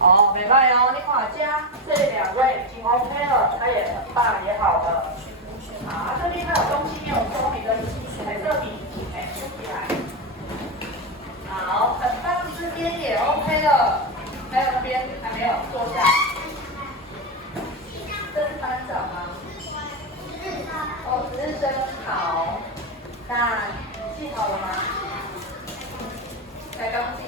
哦，没办哦，你看这两位已经 OK 了，他也很棒，也好了。好，这边还有东西没有收，你的彩色笔，收起来。好，很棒，这边也 OK 了。还有那边还没有坐下。这是班长吗？哦，值日生好。那记好了吗？才刚记。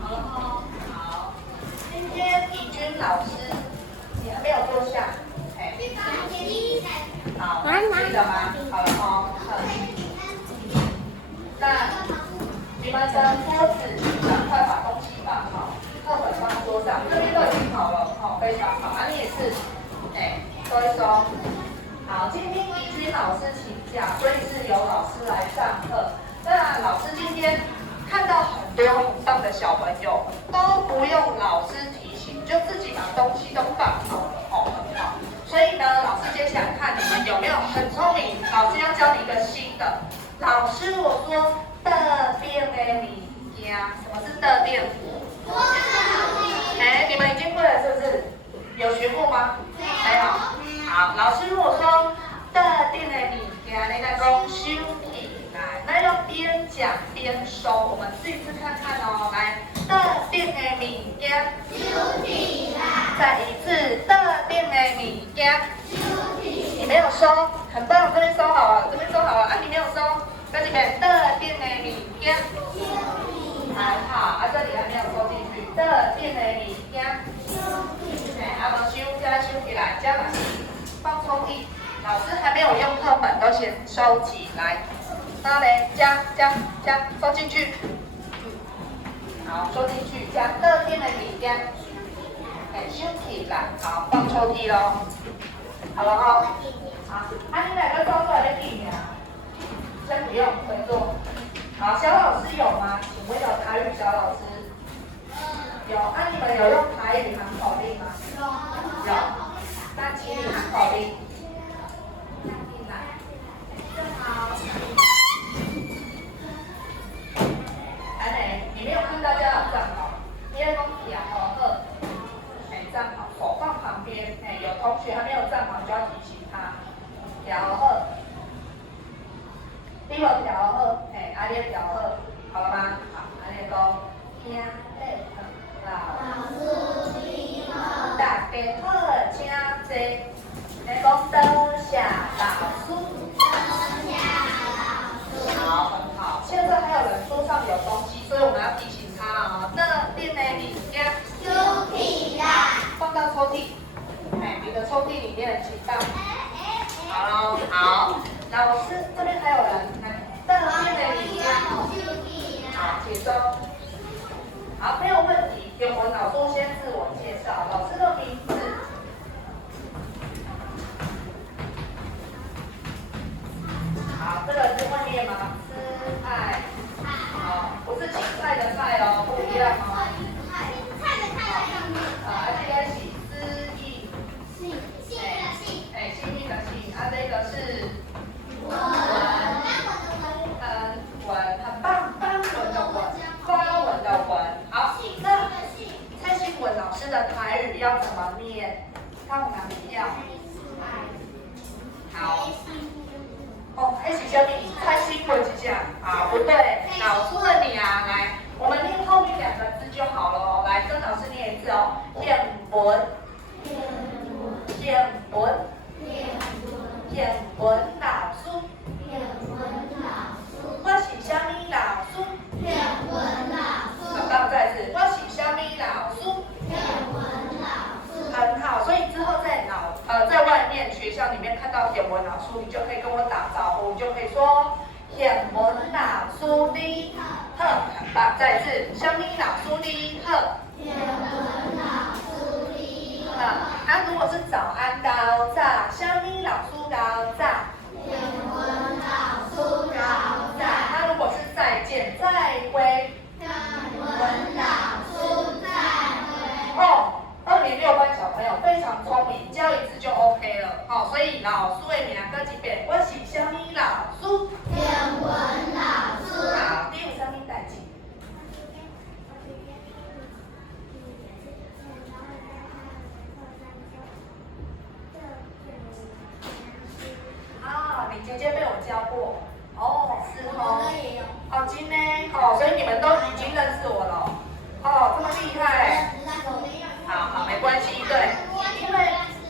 好，今天怡君老师，你还没有坐下，好，记得吗？好了哦，那你们的桌子赶快把东西放好，课本放桌上，这边都已经好了，好，非常好，你也是，收一收。好，今天怡君老师请假，所以是由老师来上课。那老师今天看到很多很棒的小朋友，都不用老师提醒，就自己把东西都放好了，很好。所以呢，老师今天想看你们有没有很聪明。老师要教你一个新的。老师我说的变的物件，什么是的变？你们已经会了是不是？有学过吗？没有。好，老师如果说的变的物件，你来讲收起来，那要边讲边收。我们试一次看看哦，来，的变的物件，收起来。再一次，的变的物件，收起来。你没有收，很棒，这边收好了，这边收好了，你没有收，在这边的变的物件，还好，这里还没有收进去，的变的物件，无收，再来收起来，加把放抽屉。老师还没有用课本，都先收起来。然后嘞，加，收进去。好，收进去，加的变的物件，收起来。好，放抽屉咯。好了哈。好，你两个抓出来的地名，先不用回做。好，小老师有吗？请问有台语小老师？有。你们有用台语喊口令吗？有。那请你喊口令。你没有看到就要站好，第二公题好，站好，手放旁边，有同学还没有站好，就要提醒他，调好，你有调好，你调好，好了吗？好，你讲，听咧老师你好，大家好，请坐，你讲多谢老师。好，很好。现在还有人桌上有东西，所以我们要提醒他哦。那变的物件，收起来，放到抽屉。你的抽屉里面，请放。好，好。老师这边还有人，那变的物件，好，请收。好，没有问题。有我老师先自我介绍，老师的名字。好，这个是会念吗？思爱，好，不是芹菜的菜哦，不一样哦。菜的菜在上面。这个是思意，信义的信，这个是文，很棒，班文的文，发文的文。好，那蔡新文老师的台语要怎么念？看我们跳。好。开始教你猜新闻一下不对，老师问你来，我们念后面两个字就好了哦。来，跟老师念一次哦，见文，见文，见文老师，我是什么老师？见文老师。很棒，再次，我是什么老师？见文老师。很好，所以之后在外面学校里面看到见文老师，你就可以跟我打招呼，你就可以说见文老师你好，很棒。再次，什么老师你好？见文老师你好。如果是早安高早，什么老师高早？见文老师高早。如果是再见再会？见文老师再会。2年6班小朋友非常聪明，教一次就 OK 了。所以老师的名搁一遍，我是什么老师？见文老教过？哦，是哦。哦，今天哦，所以你们都已经认识我了。哦，这么厉害。好，没关系，对，因为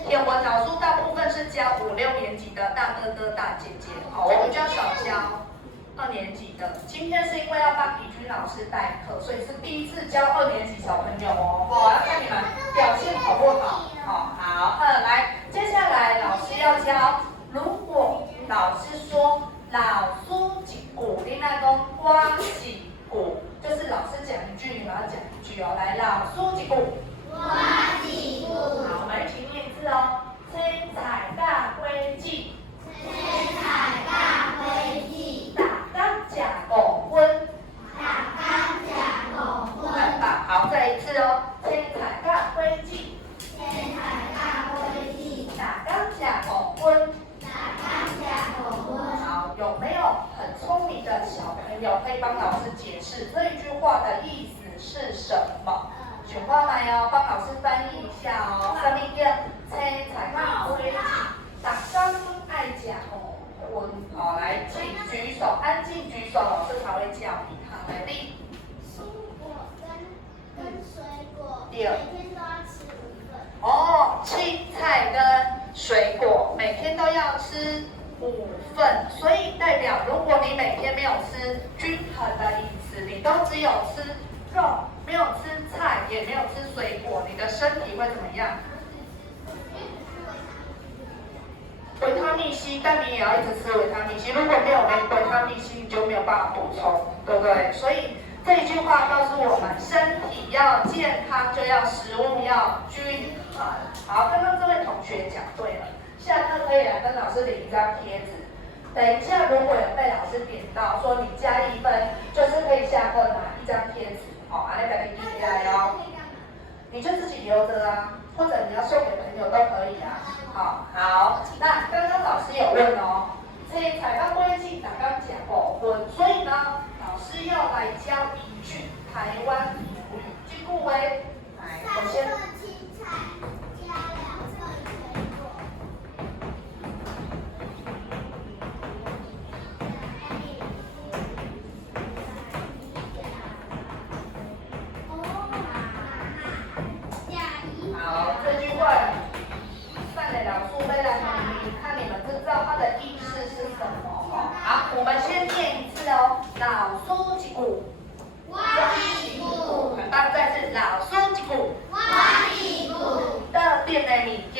天文老师大部分是教5、6年级的大哥哥、大姐姐，好，我比较少教2年级的。今天是因为要帮怡君老师代课，所以是第一次教2年级小朋友哦。我要看你们表现好不好？好，来，接下来老师要教，如果老师说老师一句，你那讲我是句，就是老师讲一句，你们要讲一句哦。来，老师一句。好，我们一起念一次哦。青菜甲花枝，大家吃5分。很棒，好，再一次哦。青菜甲花枝，大家吃5分。好，有没有很聪明的小朋友可以帮老师解释这一句话的意思是什么？选话来哦，帮老师翻译一下哦。什么叫青菜甲花枝？大家都爱吃5分。好，来，请举手，安静举手，老师才会叫你。好，来，第。蔬果跟水果，每天都要吃5份。哦，青菜跟水果每天都要吃5份，所以代表如果你每天没有吃均衡的饮食，你都只有吃肉，没有吃菜，也没有吃水果，你的身体会怎么样？维他命 C， 但你也要一直吃维他命 C。如果没有维他命 C， 你就没有办法补充，对不对？所以这一句话告诉我们，身体要健康，就要食物要均衡。好，刚刚这位同学讲对了，下课可以来跟老师领一张贴纸。等一下，如果有被老师点到，说你加1分，就是可以下课拿一张贴纸，好，把那个拎起来哦。你就自己留着啊，或者你要送给朋友都可以啊。好，那刚刚老师有问哦，青菜甲花枝大家吃5分，所以呢，老师要来教一句台湾俗语，这句话，来，我先。青菜加2份水果。好，这句话，上来老师会来看你们知道它的意思是什么哦。好，我们先念一次哦。老师一句，很棒，再次老师一句，特定的物件，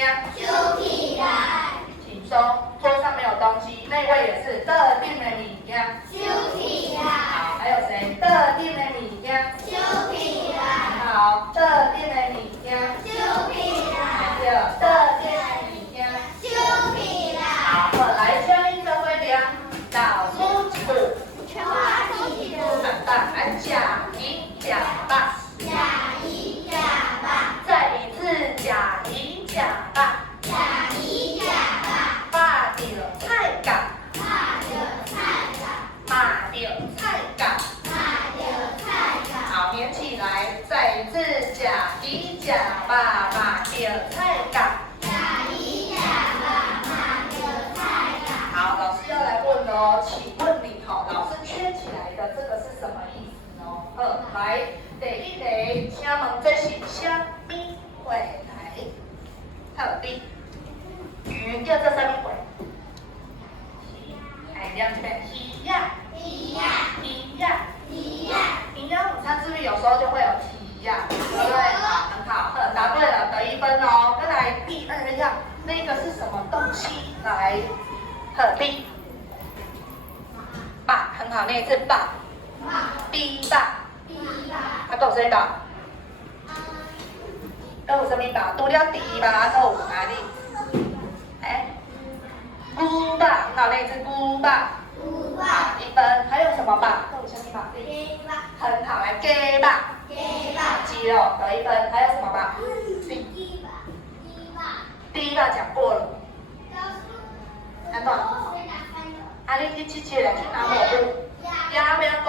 请收，桌上没有东西，那位也是特定的物件，好，还有谁？特定的物件，好，特定的物件，对，特定的物件，好，来下一个会量，老师一句，很棒，来假一假吧，再一次假一假吧，把着菜干，好，连起来，再一次假一假吧，把着菜干。好，老师要来问哦，请问你老师圈起来的这个是什么意思哦？来，第一题，请问这是什么花？来，好的，鱼叫做什么花？哎，念一遍，鱼呀，营养午餐是不是有时候就会有题呀？对不对？很好，答对了，得1分哦。再来第2样，那个是什么东西？来，B，爸，很好，那一次爸，B爸，还有什么爸？还有什么爸？除了D爸，还有哪里？哎，菇爸，好，那一次菇爸。好，1分。还有什么吧？还有什么吧？很好，来鸡吧。鸡肉得1分。还有什么吧？第一吧讲过了。安怎？啊，你去七七来去拿抹布。鸭不要讲。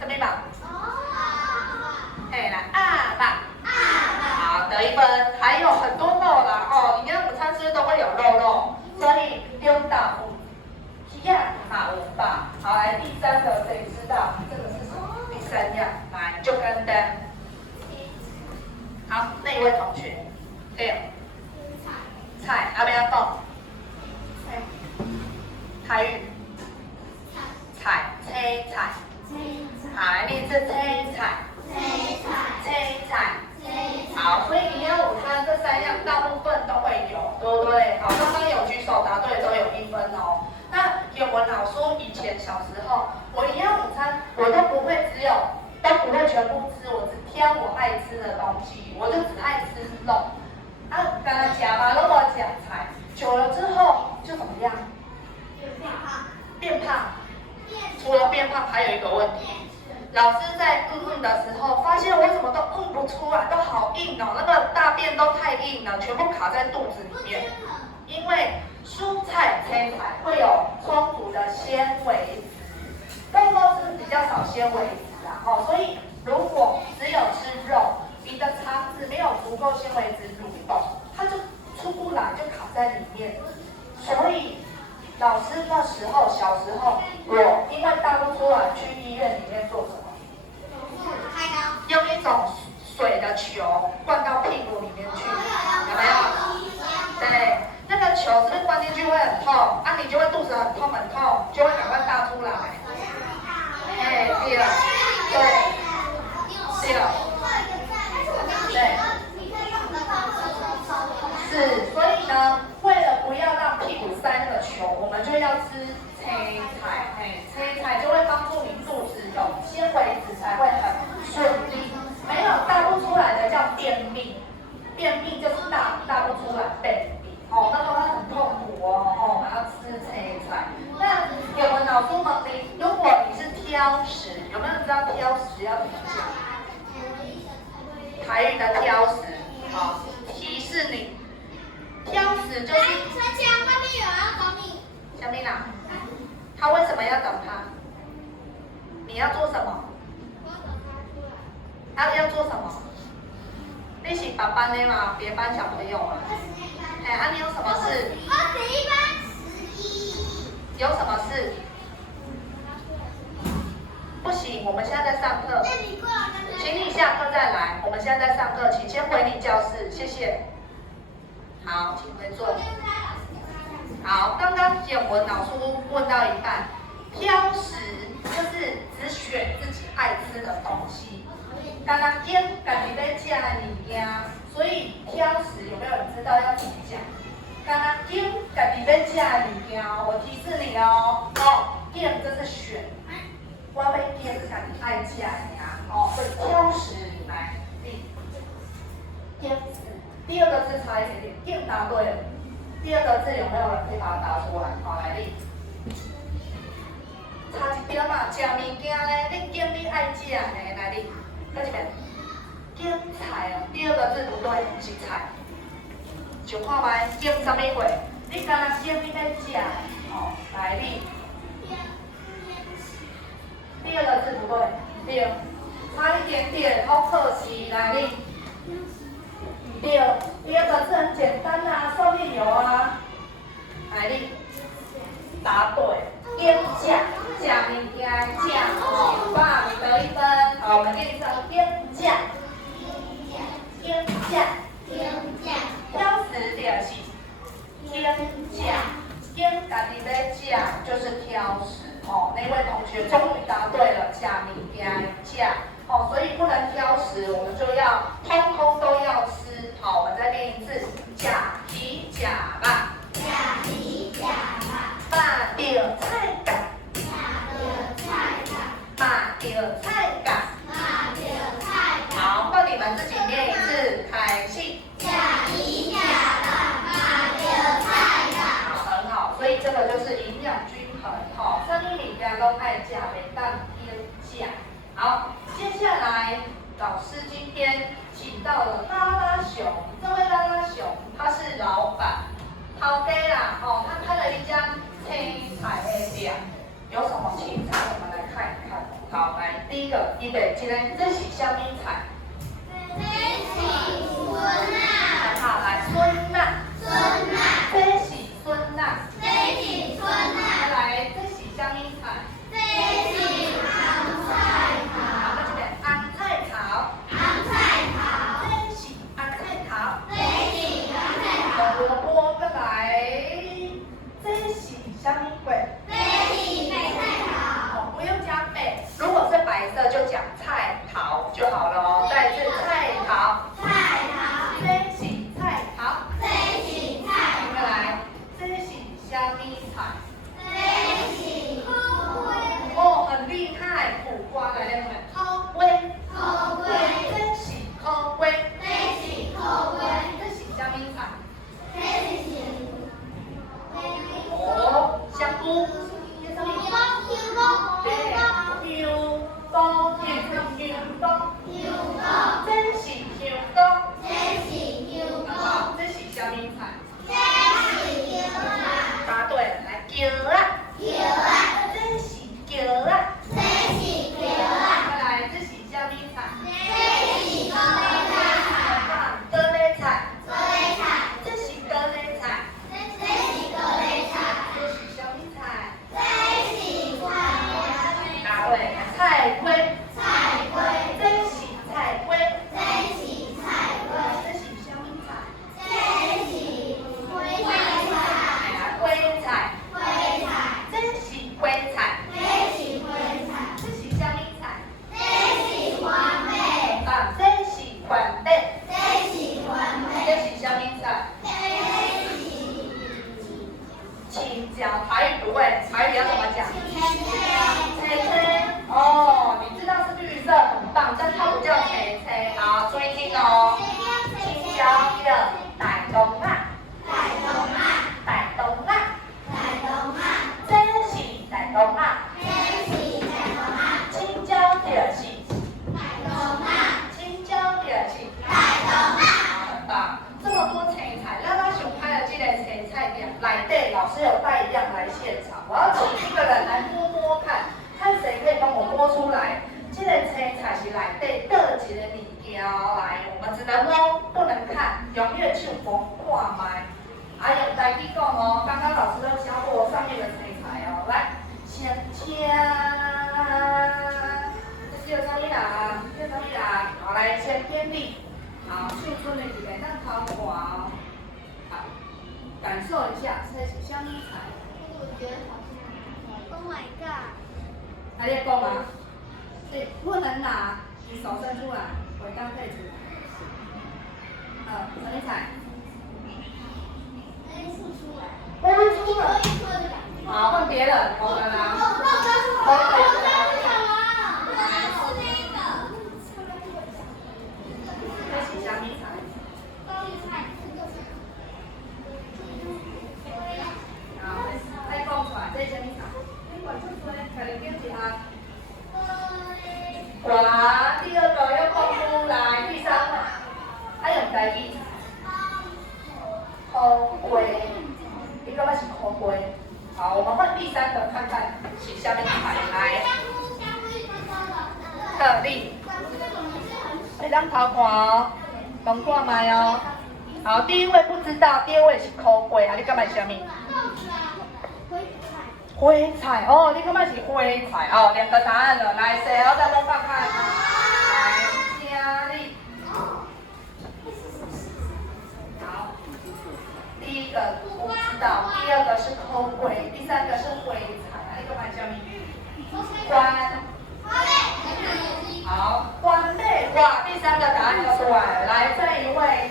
什么吧？嘿，来吧。好，得1分。还有很多肉啦哦，营养午餐是好，来第三个，谁知道这个是什么？第三样，来就跟灯。好，那一位同学，对，菜，要不要动？台语，菜，菜。好，来念一次菜。好，所以营养午餐这三样大部分都会有，对不对？好，刚刚有举手答对都有1分哦。那永文老师以前小时候，我营养午餐我都不会全部吃，我只挑我爱吃的东西，我就只爱吃肉。啊，刚刚夹吧，都我夹菜，久了之后就怎么样？变胖。除了变胖，还有一个问题。老师在的时候，发现我怎么都不出来，都好硬哦，那个大便都太硬了，全部卡在肚子里面。因为蔬菜会有充足的纤维质，肉是比较少纤维质啦，所以如果只有吃肉，你的肠子没有足够纤维质蠕动，它就出不来，就卡在里面。所以老师那时候小时候，我因为大不出来，去医院里面做什么？用一种水的球灌到屁股里面去，有没有？对，那个球是不是灌进去会很痛？啊，你就会肚子很痛，就会赶快大出来。哎，对了，对，是，所以呢，为了不要让屁股塞那个球，我们就要吃青菜，青菜就会帮助你肚子有纤维质，才会很顺利。没有大不出来的叫便秘，便秘就是大不出来便秘，那个会很痛苦哦，还要吃青菜。那有文老师们，如果你是挑食，有没有人知道挑食要怎么讲？台语的挑食，好，提示你，挑食就是。小米娜，他为什么要等他？你要做什么？他要做什么？你是爸班的吗？别班小朋友吗？你有什么事？有什么事？不行，我们现在在上课，请你下课再来。我们现在在上课，请先回你教室，谢谢。好，请回座。好，刚刚简文老师问到一半，挑食就是只选自己爱吃的东西。刚刚拣家己在吃的物件，所以挑食有没有人知道要怎么讲？刚刚拣家己在吃的物件，我提示你哦，拣这是选，我要拣家己爱吃的呀，所以挑食来拣食。第二个字差一点点，拣答对了。第二个字有没有人可以把它答出来？好，来你。差一点嘛，吃物件呢，你拣你爱吃的，来你。再一遍，拣菜哦，第二个字不对，是菜。就看卖拣什么货？你敢若拣你要吃的，来你。第二个字不对，对，差一点点，好可惜，来你。对，第二个字很简单啊，受力油啊，来你。答对，拣价。假物件价，100你得1分。好，我们念一次，拣价，挑食就是拣价，拣家己要吃就是挑食那位同学终于答对了，假物件价所以不能挑食，我们就要通通都要吃。好，我们再念一次，假皮假肉，肉着菜干。好，换你们自己念一次，开心。好，很好，所以这个就是营养均衡生理里边都爱加，每当偏价。好，接下来老师今天请到了拉拉熊，这位拉拉熊他是老板，头家啦，他开了一家青菜的店。有什么青菜？我们来看一看。好，来第一个，这是什么菜？很好，来孙娜。这是孙娜。来，这是什么菜？青椒，台语不会，台语要怎么讲？菜菜。哦，你知道是绿色，很棒，但它不叫菜菜。好，注意听哦。青椒的大东啊，大东啊，这是大东啊，青椒就是青椒就是很棒。这么多青菜，让他熊拍的这个青菜店，来对，老师有带一样来现场，我要请一个人来摸摸看，看谁可以帮我摸出来，这个青菜是来对各级的物件来，我们只能摸不能看，永远去摸看麦。啊，用台语讲哦，刚刚老师都教过上面的青菜哦，来，先切，这是什么啦？这是什么啦？好，来先偏力。好，秀春的一个咱头瓜，好，感受一下这是什么菜？我觉得好像 ，Oh my god！ 还在讲吗？对，不能拿，你手伸出来，我刚可以出来。什么菜？摸出来。好，换别人，我们来。这是什么菜？好，再讲出来，这是什么菜？你管出来，可能点一下。瓜，第二个要讲出来，第三个，还用台语。空龟，你干嘛是空龟？好，我们换第三个看看是下面菜来。特例，你当头看哦，讲看卖哦。好，第一位不知道，第二位是空龟啊，你干嘛是什么？花菜哦，你干嘛是花菜哦？两个答案了，来，谁要再问看看？来，家里。好，第一个不知道，第二个是空龟，第三个是花菜，你干嘛是什么？关。好，关内哇，第三个答案就出来了。来，这一位，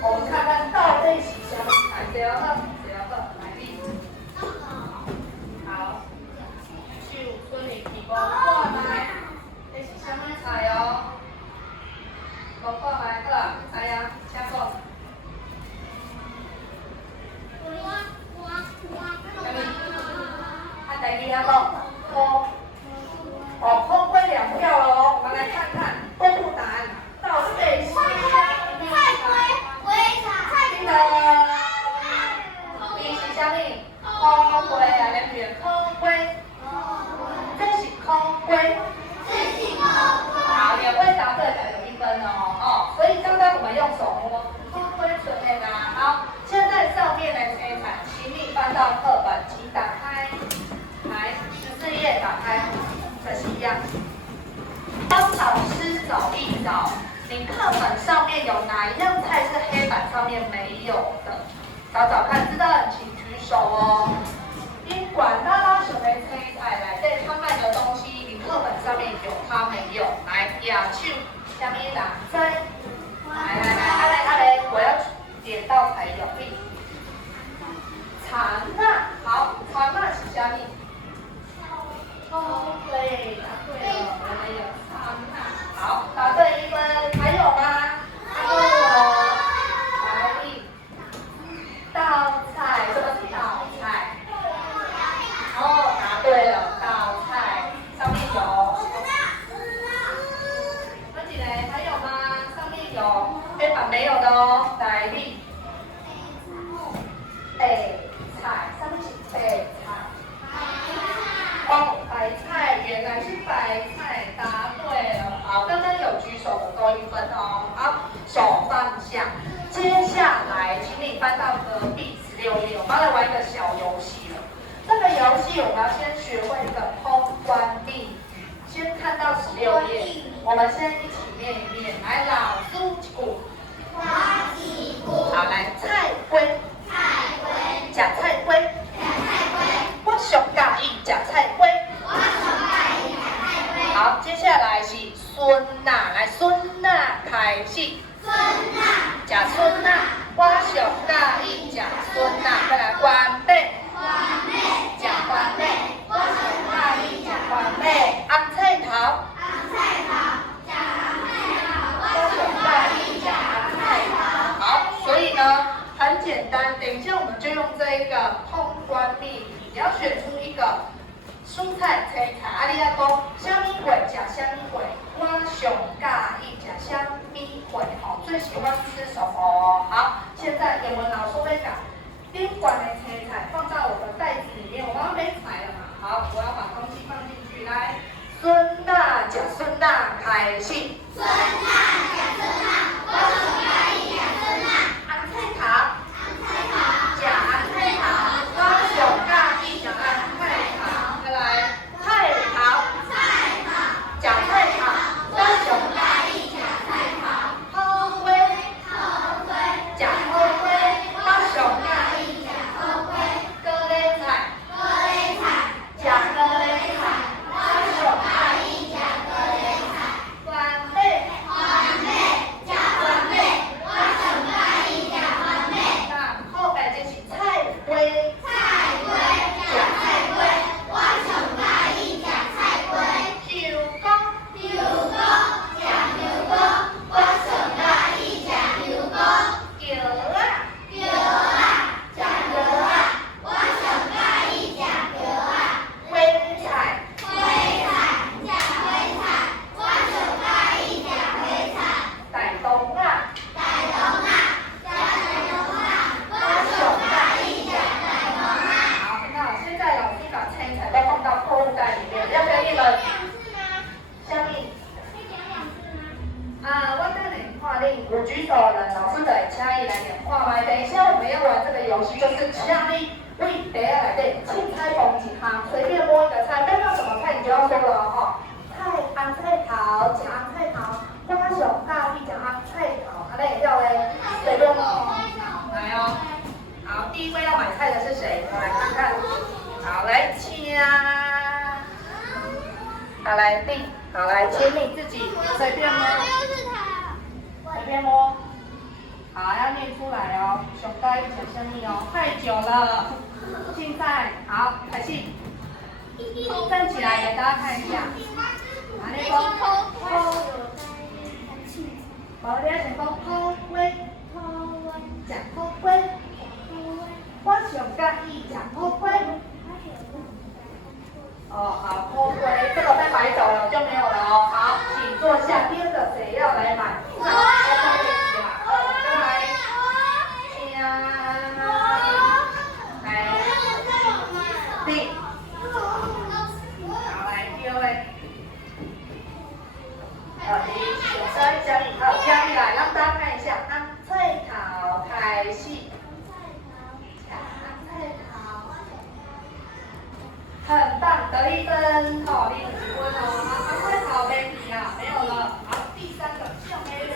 我们看看到底是什么菜？谁要喝？谁要喝？来，你。好，秀春的提供看卖，这是什么菜哦？讲看卖，好啊，来啊，请讲。按台语啊讲，空。哦，空龟2票喽，我们来看看公布答案，到底是什么菜？对了，第是什么？空龟啊，两边空龟，这是空龟。好，2位答对的有1分哦，所以刚刚我们用手摸空龟准备啦。好，现在上面的青菜，请你翻到课本，请打开，来14页打开。这是一样。帮老师找一找，你课本上面有哪一样菜是黑板上面没有的？找找看，知道的请举手哦。你管拉拉什么青菜来对他卖的东西，你课本上面有，他没有。来，亚秀，下面哪在？来，我要点到才有力。长娜，好，长娜是什么？哦，对，答对了，我们有长娜。好，答对1分，还有吗？还有，来，稻菜，什么是稻菜？哦，答对了，稻菜上面有。那几嘞？还有吗？上面有黑板没有的哦，来，白菜，上面是白菜。哦，白菜，原来是白菜，答对了。好，刚刚有举手的多1分哦。好，手放下。接下来，请你翻到隔壁16页，我们要来玩一个小游戏了。这个游戏我们要先学会一个通关密语。先看到16页，我们先一起念一念。来，老师一句。好，来，菜龟。食菜龟。我上介意食菜龟。好，接下来是孙娜，来孙娜开始。食孙娜，我上介意食孙娜，再来关闭。这个通关密语，你要选出一个蔬菜青菜。啊，你要讲虾米粿吃虾米粿，我上介意吃虾米粿哦，最喜欢吃什么？好，现在英文老师会讲，顶罐的青菜放到我的袋子里面，我们要买菜了嘛？好，我要把东西放进去，来，孙大吃孙大，开始。孙大吃孙大，我上介意吃孙大。红菜头，吃红菜头，我上介意吃红菜头。再来，菜头，吃菜头，我上介意吃菜头。好花，吃好花，我上介意吃好花。高丽菜，吃高丽菜，我上介意吃高丽菜。番麦，吃番麦，我上介意吃番麦。那后边就是菜花，吃菜花，我上介意吃菜花。豆角，吃豆角，我上介意吃豆角。芍仔，吃芍仔，我上介意吃芍仔。花菜，吃花菜，我上介意吃花菜。大冬仔，吃大冬仔，我上介意吃大冬仔。好，很好。现在老师把青菜都放到购物袋里面，要不要一人？下面。我等你看你有举手的人，老师就会请伊来念看麦。等一下我们要玩这个游戏，就是请你为第一来底凊彩蹦一项，随便摸一个菜，看到什么菜你就要说了哦。菜红菜头，吃红菜头，我上介意吃红菜头。啊，那要嘞，随便摸。来哦，好，第一位要买菜的是谁？我来看看。好，来请。好，来定。好，来，请你自己随便摸。随便摸。好，要念出来哦。上介意吃什么哦？太久了。现在，好，开始。站起来给大家看一下。哪里讲？无你先讲好花，吃好花。我上介意吃好花。哦，好，好花，这个被买走了就没有了哦。好，请坐下。第二个谁要来买？再来，请。来，定。好，来第二位。好，嘉义来，让大家看一下，红菜头开始。很棒，得一分，好，你有几分哦？好，红菜头没你啊，没有了。好，第三个小妹妹。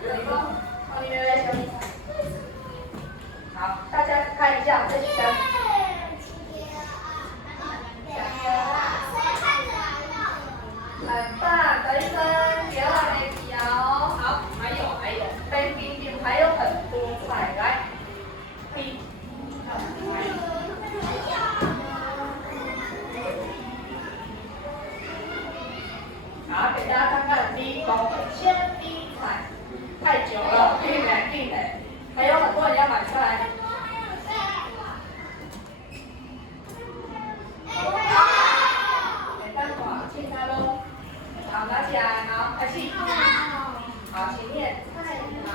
你说，小妹妹小妹妹。好，大家看一下这几张。很棒，得一分，别忘了记哦。好，还有，冰冰冰还有很多菜，来，第。好，给大家看看第一口鲜米菜，太久了，定嘞，还有很多人要买菜。没办法，切菜喽。好，拿起来，好，开始。好，请念菜头。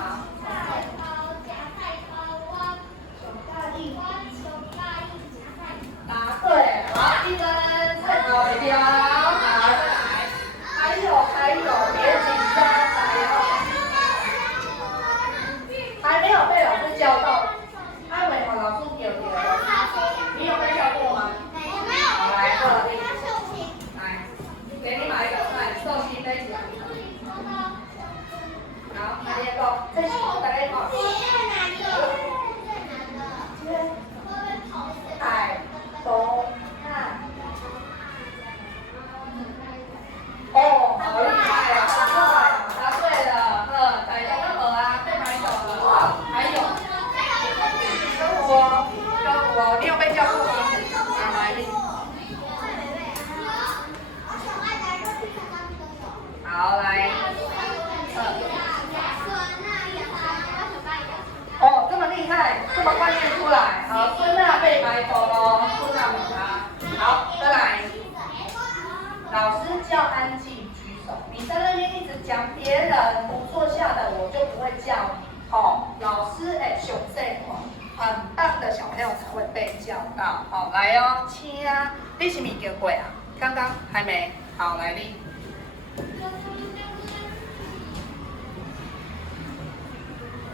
答对，好，一分，菜头没掉，好，再来，还有，别紧张，还没有被老师教到，还没有老师有你有被教过吗？好，来，这里，来，给你买一个菜，寿喜飞起来。好，哪里个？这是大家看。海东汉。哦，好厉害啊！答对了，大家都啊，被买走了。好，还有，跟我，你有被教过吗？来，好，来，菜这么快念出来？好，孙娜被埋头喽，孙娜没答。好，再来。老师叫安静举手，你在那边一直讲别人不坐下的，我就不会叫你。好，老师熊这款很棒的小朋友才会被叫到。好，来哦，请你是咪叫过啊？刚刚还没。好，来你。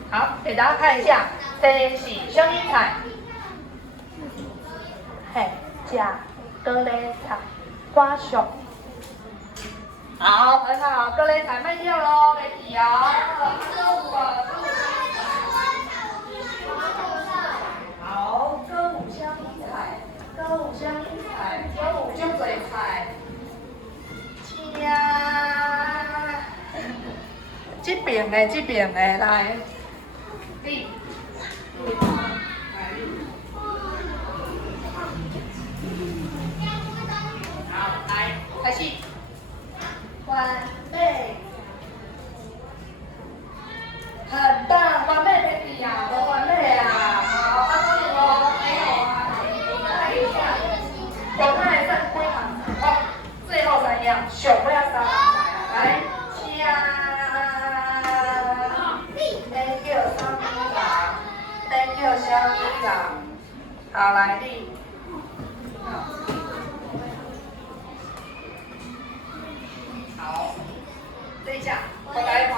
好，给大家看一下，这是什么菜？嘿，加高丽菜、花熊。好，很好，高丽菜卖掉喽，没记哦。好，歌舞香衣菜，歌舞香衣菜，歌舞就嘴菜。这边的，这边的，来。立，好，来，开始，完美，很棒，完美的你呀，都完美啊，好，阿公哦，没有啊，看一下，我看还剩几行，哦，最后3样，上尾3行，来，请。叫香蜜啦，好来你，好，这一下我来一款。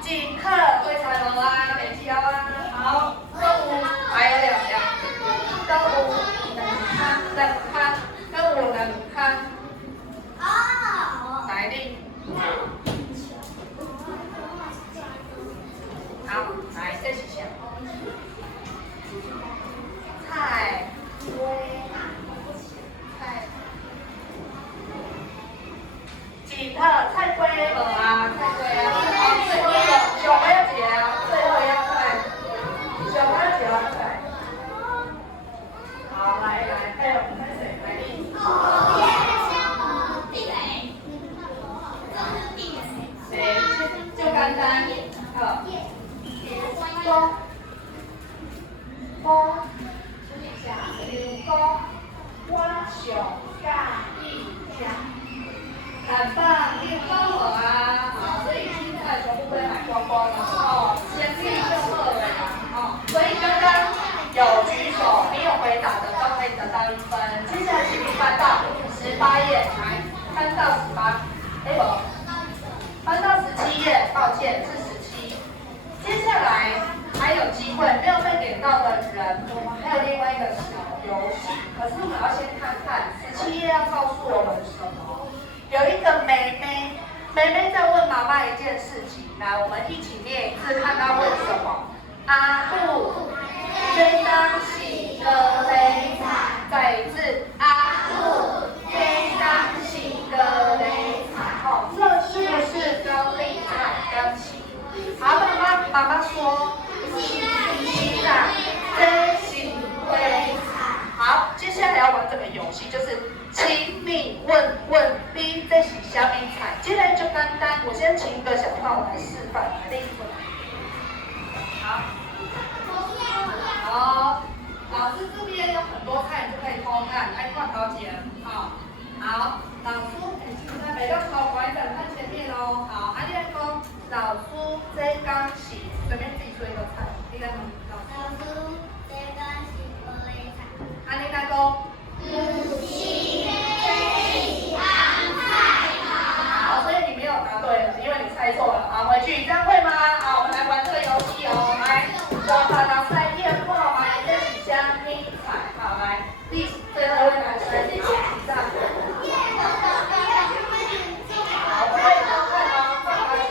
锦客会彩龙啊，美娇啊，好，歌舞还有2样，歌舞冷康，歌舞冷康，来你。好，来这是什么？菜龟，菜，几特菜龟鹅啊，菜龟啊，好，最后一个小朋友节啊，最后一样菜，小朋友节啊菜。好，来，还有开水，来你。就简单，好。风，我想加一加，很棒，你有帮我啊！好，所以青菜全部被买光光了哦，先去就饿了哦。所以刚刚有举手，你有回答的都可以得到1分。接下来请你翻到18页，来，翻到18，翻到17页，抱歉是17。接下来还有机会，没有被点到的人，我们还有另外一个小游戏。可是我们要先看看17页要告诉我们什么。有一个妹妹在问妈妈一件事情，来，我们一起念一次，看她问什么。阿布，最当喜个擂彩，再一次，阿布，最当喜个擂彩。哦，这是不是高丽菜跟喜？好，妈妈说，是啦，真是会。好，接下来要玩这个游戏，就是请你问你这是什么菜？接下来就简单，我先请一个小朋友来示范，来另一个。好，好，老师这边有很多菜，你就可以偷看，来看头前，好，好，老师，现在每个手拐转看前面哦，好，阿丽来讲。老师，这刚是随便自己说一个菜，你来问老师。老师，这刚是高丽菜。啊，你来讲。不是，这是香菜头。好，所以你没有答对了，因为你猜错了。好，回去，这样会吗？好，我们来玩这个游戏哦。来，我把老师来验过吗？这是香蜜菜。好，来，最后一位男生，请上。好，可以偷看吗？放开前。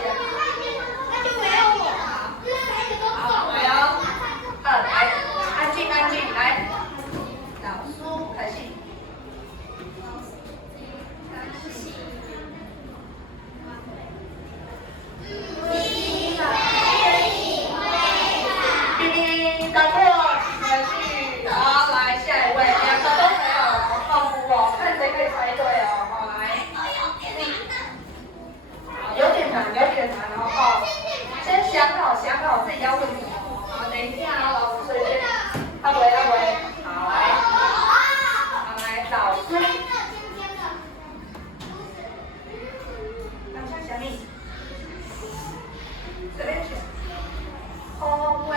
来，安静，来，老师开始。冰打破，回去。好，来下一位，2个都没有，好靠谱哦，看谁可以猜对哦。好，来，有点难，然后先想好要问什么？好，等一下啊，老师随便。阿伟，阿伟，好来，好来，老师。想想你，随便选。空位。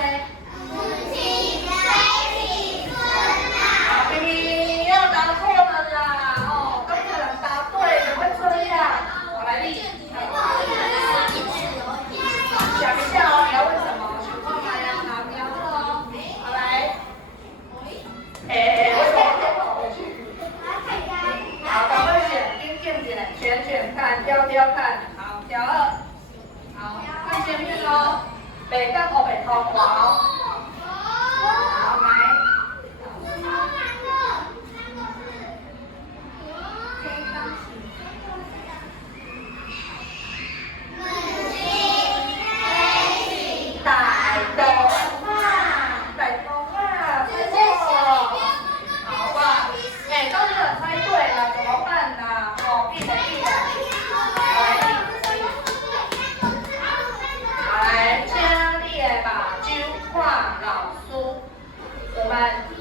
你要答错了啦！哦，都有人答对，怎么会这样？好来，丽。想一下哦，你要问什么？选空吗呀？好，你要问哦。好来。为什么要跑回去？好，赶快选，边见点，选看，挑看。好，挑2。好，看前面哦。北港和北通华。好，来。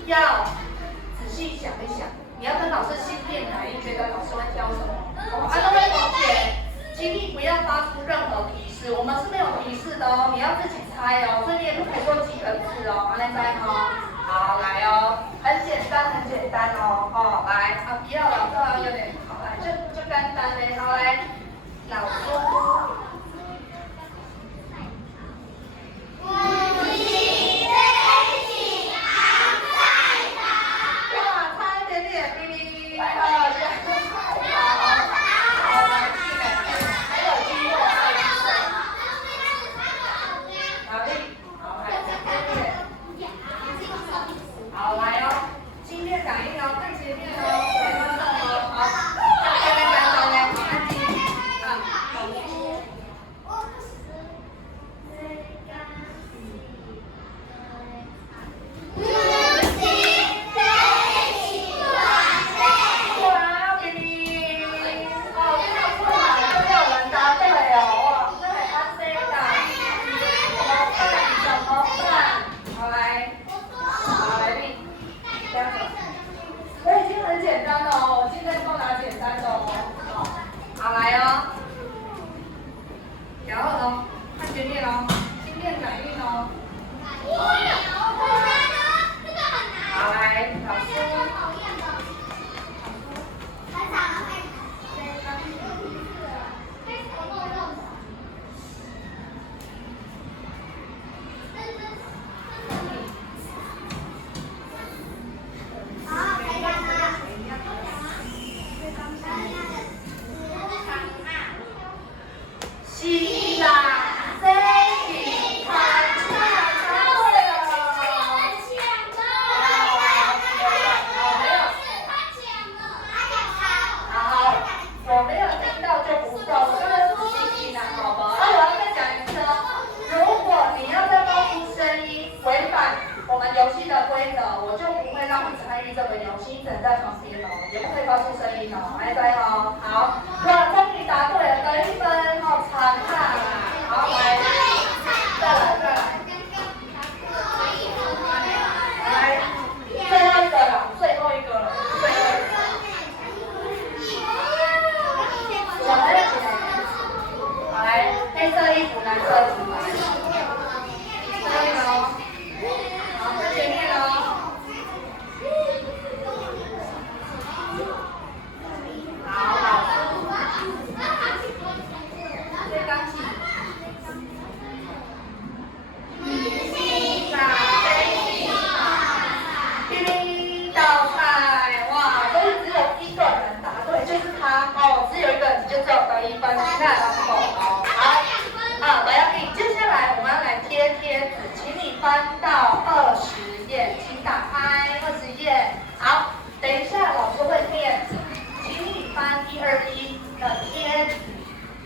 要仔细想一想，你要跟老师心电感应，觉得老师会教什么？各位同学，请你不要发出任何提示，我们是没有提示的哦，你要自己猜哦，所以你也不可以说几个字哦，来哦，好来哦，很简单哦，来啊，不要了，这样有点好来，就简单嘞，好来，老师。好来哦，然后呢，看前面哦，心电感应哦。好来，老师。希腊飞行团唱对了。好，我没有听到就不算，我刚才是希腊，好吗？那我要再讲一次哦，如果你要再发出声音，违反我们游戏的规则，我就不会让你参与这个游戏，只能在旁边哦，也不可以发出声音哦，来对哦，好，哇，终于答对了，得1分，好惨啊！好，来，再来，来，最后一个了，小朋友起来，好来，黑色衣服，蓝色衣服，可以哦，好，在前面哦。好，老师，对钢琴。只有一个，你就只有得1分，其他人都不够哦。好，我要给你。接下来我们要来贴贴纸，请你翻到20页，请打开20页。好，等一下老师会念，请你翻121的贴纸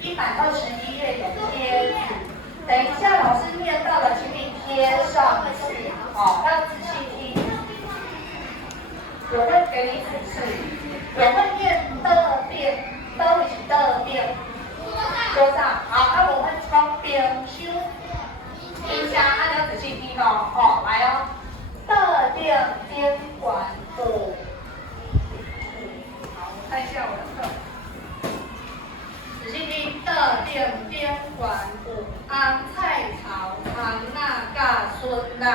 ，121页有贴纸。等一下老师念到了，请你贴上去，要仔细听。我会给你指示，我会念2遍。都一起2遍，桌上好，那我会从边修冰箱，那。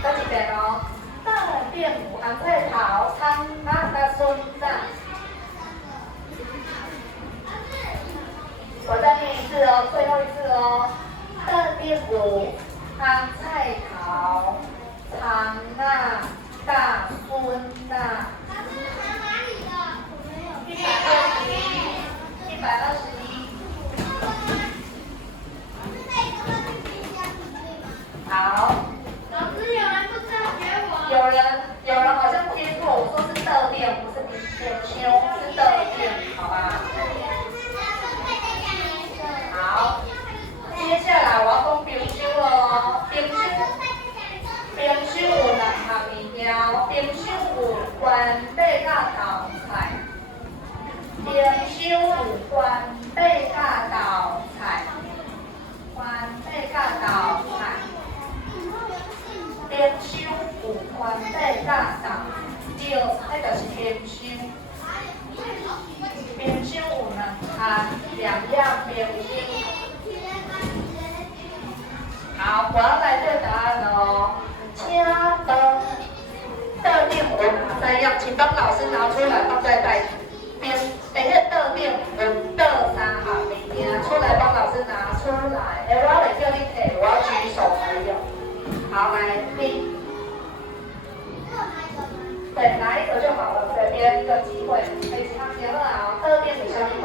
再一遍哦。大便有红菜头，葱那甲笋那。我再念一次哦，最后一次哦。大便有红菜头，葱那甲笋那。121。好。老师，有人不知道学我。有人好像听错，我说是的店，不是点胸，是的店，好吧？好，接下来我要讲冰箱了哦，冰箱有两项物件，冰箱有关贝甲豆菜，冰箱有关贝甲豆菜，关贝甲豆菜。冰箱有关贝甲豆，对，迄就是冰箱。冰箱有两样冰箱。好，我要来对答案了哦。请问特定有哪三样？请帮老师拿出来放在袋边。迄特定有的三项物件，出来帮老师拿出来。我袂叫你摕，我要举手才有。好，来你。对，拿一个就好了，给别人一个机会。其他结论啊，特定有什么会？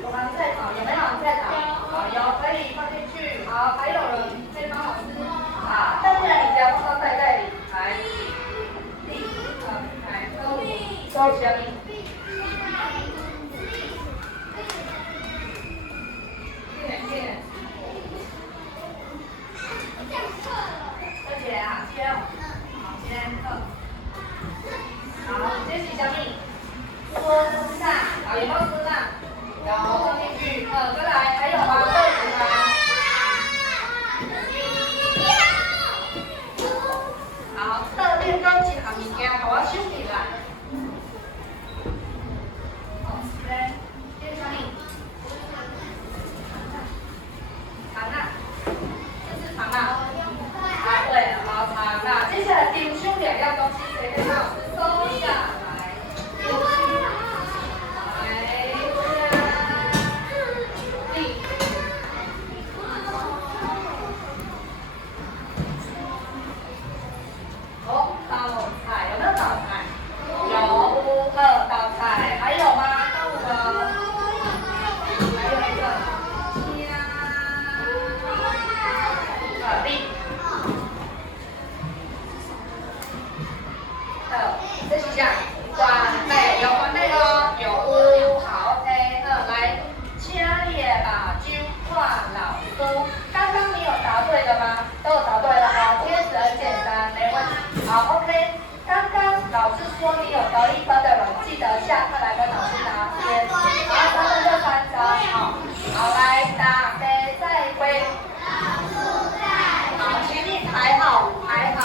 有红菜头，有没有红菜头？好，有，可以放进去。好，还有人可以帮老师。好，但是你家放到袋袋里，来，来，收什么？好，这是什么？孙娜，好，有没有孙娜？有，放进去。再来，还有吗？豆腐吗？好，特定讲一项物件，给我想起来。好，这是什么？糖啊，这是糖啊。对，好糖啊。接下来冰箱两样东西，谁可以帮老师收下来？冰箱，来，好，豆菜有没有豆菜？有豆菜，还有吗？还有一个这是啥？关贝，有关贝咯，有乌，好 ，OK，来，请你把酒话老师。刚刚你有答对的吗？都有答对了哦，贴纸很简单，没问题。好 ，OK，刚刚老师说你有得1分的人，记得下课来跟老师拿签。好，3分就3张，好，来打杯再会。好，请你排好哦，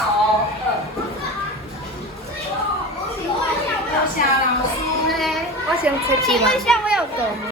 我先猜，请问一下，我有得吗？